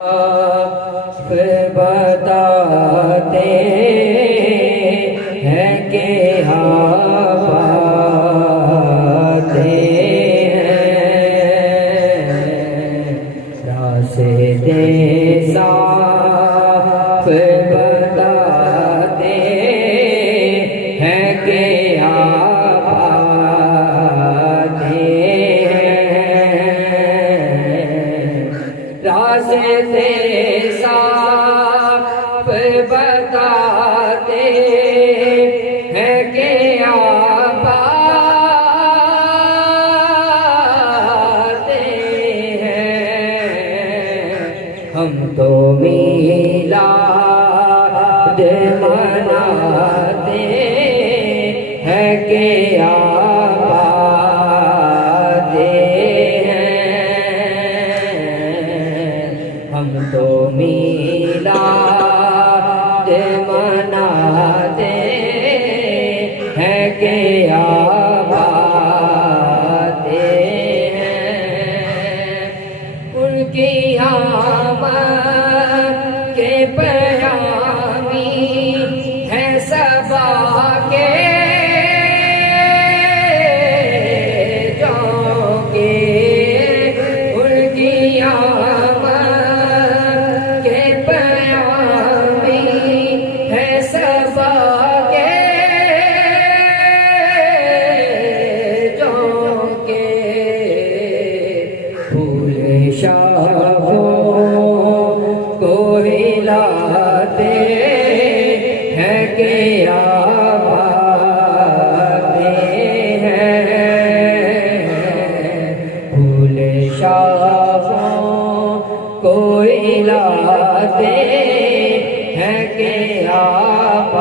आप बताते हैं कि आते हैं रास्ते साफ बताते हैं कि आते हैं रास्ते साफ बताते हैं कि आप आते हैं। हम तो मीलाद मनाते हैं कि आप आते हैं। हम तो मीलाद मनाते हैं कि आप आते हैं। उनकी आमद के पयामी है सबा के जाओगे। उनकी शाहों को हिलाते हैं कि आप आते हैं। फूल शाहों को हिलाते हैं कि आप